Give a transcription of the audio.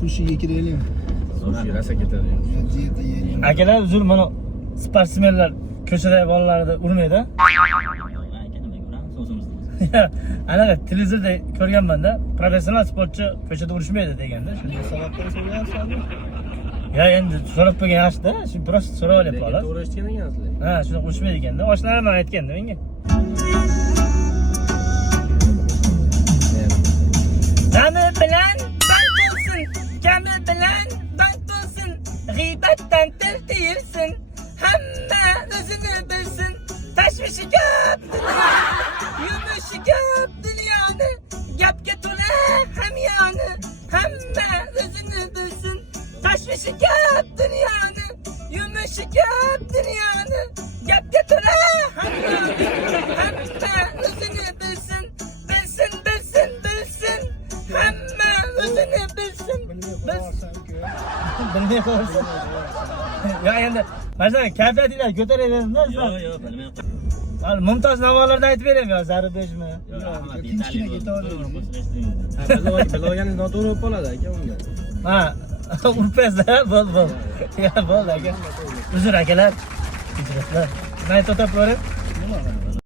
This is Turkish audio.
Sushiga kiraylik. Sushi rasa ketadi. Diyeta yeylik. Akalar uzr, mana sportsmenlar ko'chada bolalarni urmaydi. Anaqa televizorda ko'rganman-da, professional sportchi ko'chada urishmaydi deganda. Shunday Sababdan so'rayapsanmi? Ya endi so'rab qo'ygan yaxshi-da, shu prosta so'rab olyapman hozir. To'g'ri eshitgan ekansizlar. Ha, shuni urishmaydi ekanda. Oshnalarim aytganda menga. Jami bilan band bo'lsin, jami bilan band bo'lsin, g'iybatdan til tiyilsin, hamma o'zini bilsin, tashvishi ko'p, yumushi ko'p dunyoni, gapga to'la hamyoni, hamma o'zini bilsin, tashvishi ko'p dunyoni, yumushi ko'p dunyoni, gapga to'la hamyoni, hamma o'zini bilsin, bilsin, bilsin, bilsin. Hamma o'zini bilsin. Bilmay qolsin. Ya endi masalan kayfiyatinglar ko'taraveringlar. Yo'q, bilmayman. Al Mumtoz navolarni aytib beraymi yo zarur berishmi? Tinchgina ketaveramiz. Bilganingiz noto'g'ri bo'lib qoladi aka unga. Ha, urpasda bo'l. Ya bo'ldi aka. Uzr akalar. Kechirasizlar. Nima aytib o'tirib ko'ring? Nima qiladi?